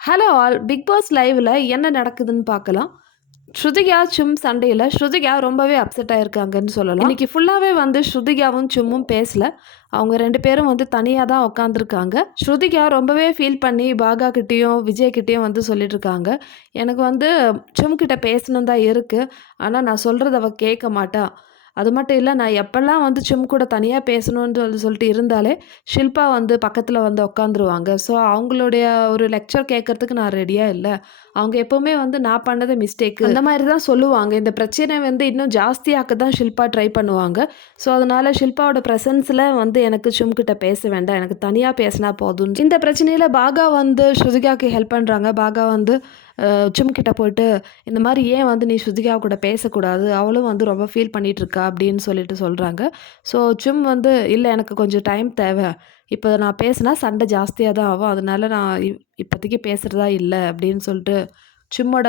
Hello all! Big pass லைவ்ல என்ன நடக்குதுன்னு பார்க்கலாம். ஸ்ருதிகா, சும் சண்டையில ஸ்ருதிகா ரொம்பவே அப்செட் ஆயிருக்காங்கன்னு சொல்லலாம். இன்னைக்கு ஃபுல்லாவே வந்து ஸ்ருதிகாவும், சும்மும் பேசல. அவங்க 2 பேரும் வந்து தனியா தான் உட்காந்துருக்காங்க. ஸ்ருதிகா ரொம்பவே ஃபீல் பண்ணி பாகா கிட்டயும், விஜய் கிட்டயும் வந்து சொல்லிட்டுருக்காங்க. எனக்கு வந்து சும் கிட்ட பேசணும்னு தான் இருக்கு. ஆனா நான் சொல்றத அவ கேட்க மாட்டா. அது மட்டும் இல்ல, நான் எப்பலாம் வந்து சும் கூட தனியா பேசணும்னு சொல்லிட்டு இருந்தாலே, ஷில்பா வந்து பக்கத்துல வந்து உட்காந்துருவாங்க. ஸோ, அவங்களுடைய ஒரு லெக்சர் கேட்கறதுக்கு நான் ரெடியா இல்ல. அவங்க எப்பவுமே வந்து நான் பண்ணது மிஸ்டேக்கு அந்த மாரி தான் சொல்லுவாங்க. இந்த பிரச்சனைய வந்து இன்னும் ஜாஸ்தியாக்க தான் ஷில்பா ட்ரை பண்ணுவாங்க. ஸோ, அதனால ஷில்பாவோட பிரசன்ஸ்ல வந்து எனக்கு சும் கிட்ட பேச வேண்டாம். எனக்கு தனியா பேசினா போதும்ன்னு. இந்த பிரச்சனையில பாகா வந்து ஸ்ருதிகாக்கு ஹெல்ப் பண்றாங்க. பாகா வந்து சும் கிட்ட போயிட்டு, இந்த மாரி ஏன் வந்து நீ ஸ்ருதிகா கூட பேசக்கூடாது? அவளும் வந்து ரொம்ப ஃபீல் பண்ணிட்டு இருக்கா அப்படின்னு சொல்லிட்டு சொல்றாங்க. ஸோ, சும் வந்து இல்ல எனக்கு கொஞ்சம் டைம் தேவ. இப்ப நான் பேசினா சண்டை ஜாஸ்தியா தான் ஆகும். அதனால நான் இப்போதைக்கு பேசுறதா இல்ல அப்படின்னு சொல்லிட்டு சும்மோட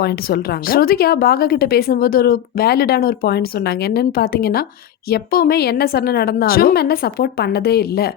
பாயிண்ட் சொல்றாங்க. ஸ்ருதிகா பாகா கிட்ட பேசும்போது ஒரு வேலிடான ஒரு பாயிண்ட் சொன்னாங்க. என்னன்னு பார்த்தீங்கன்னா, எப்பவுமே என்ன சண்டை நடந்தாலும் சும் என்ன சப்போர்ட் பண்ணதே இல்ல.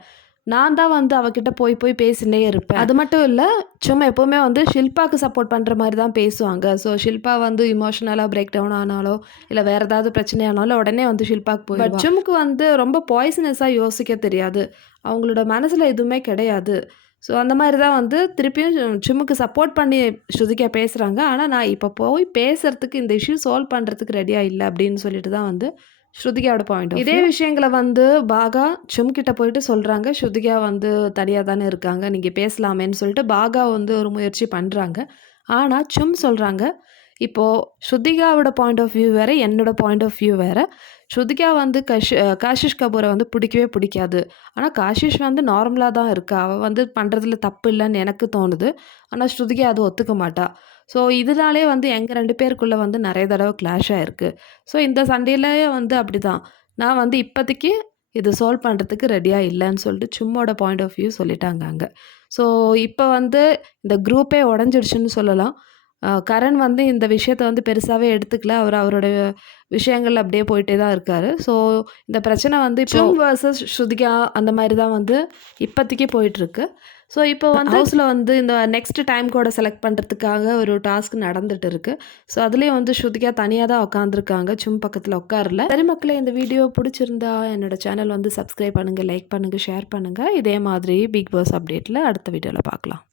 நான் தான் வந்து அவகிட்ட போய் போய் பேசினே இருப்பேன். அது மட்டும் இல்ல, சும்மா எப்பவுமே வந்து ஷில்பாக்கு சப்போர்ட் பண்ற மாரி தான் பேசுவாங்க. ஸோ ஷில்பா வந்து இமோஷனலா பிரேக் டவுன் ஆனாலோ, இல்ல வேற ஏதாவது பிரச்சனை ஆனாலும் உடனே வந்து ஷில்பாக்கு போயிருவா. பட் சும்முக்கு வந்து ரொம்ப பாய்சனஸா யோசிக்க தெரியாது. அவங்களோட மனசுல எதுவுமே கிடையாது. ஸோ அந்த மாரி தான் வந்து திருப்பியும் சும்முக்கு சப்போர்ட் பண்ணி ஸ்ருதிகா பேசுறாங்க. ஆனா நான் இப்ப போய் பேசுறதுக்கு இந்த இஷ்யூ சால்வ் பண்றதுக்கு ரெடியா இல்ல அப்படின்னு சொல்லிட்டு தான் வந்து ஸ்ருதிகாவோட பாயிண்ட் ஆஃப் இதே விஷயங்கள வந்து பாகா சும் கிட்ட போயிட்டு சொல்றாங்க. ஸ்ருதிகா வந்து தனியா தானே இருக்காங்க. நீங்க பேசலாமேன்னு சொல்லிட்டு பாகா வந்து ஒரு முயற்சி பண்றாங்க. ஆனா சும் சொல்றாங்க, இப்போ ஸ்ருதிகாவோட பாயிண்ட் ஆஃப் வியூ வேற, என்னோட பாயிண்ட் ஆஃப் வியூ வேற. ஸ்ருதிகா வந்து காஷிஷ் கபூர வந்து பிடிக்கவே பிடிக்காது. ஆனா காஷிஷ் வந்து நார்மலா தான் இருக்கா. அவ வந்து பண்றதுல தப்பு இல்லன்னு எனக்கு தோணுது. ஆனா ஸ்ருதிகா அத ஒத்துக்க மாட்டா. ஸோ இதனாலே வந்து எங்க 2 பேருக்குள்ள வந்து நெறைய தடவ கிளாஷ் ஆயிருக்கு. ஸோ இந்த சண்டையிலயே வந்து அப்படிதான். நான் வந்து இப்போதைக்கு இது சால்வ் பண்றதுக்கு ரெடியா இல்லன்னு சொல்லிட்டு சும்மோட பாயிண்ட் ஆஃப் வியூ சொல்லிட்டாங்க அங்க. ஸோ இப்ப வந்து இந்த குரூப்பே உடைஞ்சிடுச்சுன்னு சொல்லலாம். கரண் வந்து இந்த விஷயத்த வந்து பெருசாவே எடுத்துக்கல. அவருடைய விஷயங்கள் அப்படியே போயிட்டே தான் இருக்காரு. ஸோ இந்த பிரச்சனை வந்து இப்போ சும் வெர்சஸ் ஸ்ருதிகா அந்த மாரி தான் வந்து இப்போதைக்கு போயிட்டுருக்கு. ஸோ இப்போ வந்து ஹவுஸ்ல வந்து இந்த நெக்ஸ்ட் டைம் கோட செலக்ட் பண்ணுறதுக்காக ஒரு டாஸ்க் நடந்துட்டு இருக்கு. ஸோ அதுலேயும் வந்து ஸ்ருதிகா தனியா தான் உட்காந்துருக்காங்க. சும் பக்கத்துல உட்காரல. சரி மக்களே, இந்த வீடியோ பிடிச்சிருந்தா என்னோட சேனல் வந்து சப்ஸ்கிரைப் பண்ணுங்க, லைக் பண்ணுங்க, ஷேர் பண்ணுங்க. இதே மாதிரி பிக் பாஸ் அப்டேட்ல அடுத்த வீடியோல பார்க்கலாம்.